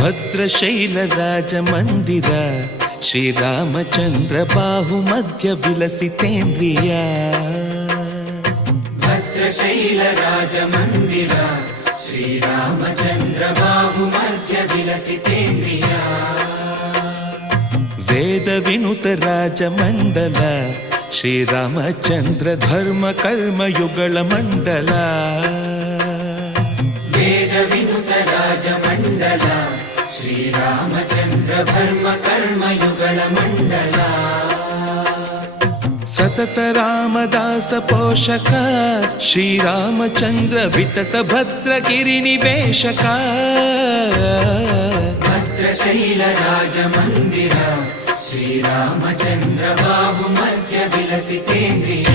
ಭದ್ರಶೈಲ ರಾಜ ಮಂದಿರ ಶ್ರೀರಾಮಚಂದ್ರ ಬಾಹುಮಧ್ಯ ವಿಲಸಿತೇಂದ್ರಿಯ. ಭದ್ರಶೈಲ ರಾಜ ಮಂದಿರ ಶ್ರೀರಾಮಚಂದ್ರ ಬಾಹುಮಧ್ಯ ವಿಲಸಿತೇಂದ್ರಿಯ. ವೇದ ವಿನುತ ರಾಜ ಮಂಡಲ ಶ್ರೀರಾಮಚಂದ್ರ ಧರ್ಮ ಕರ್ಮಯುಗಳ ಮಂಡಲ. ವೇದ ವಿನುತ ರಾಜ ಮಂಡಲ ಶ್ರೀರಾಮಚಂದ್ರ ಧರ್ಮ ಕರ್ಮಯುಗಳ ಮಂಡಲ. ಸತತ ರಾಮದಾಸ ಪೋಷಕ ಶ್ರೀರಾಮಚಂದ್ರ ವಿತತ ಭದ್ರಗಿರಿ ನಿವೇಶಕ. ಭದ್ರಶೈಲ ರಾಜ ಮಂದಿರ ಶ್ರೀರಾಮಚಂದ್ರ ಬಾಹುಮಧ್ಯ ವಿಲಸಿತೇಂದ್ರಿಯ.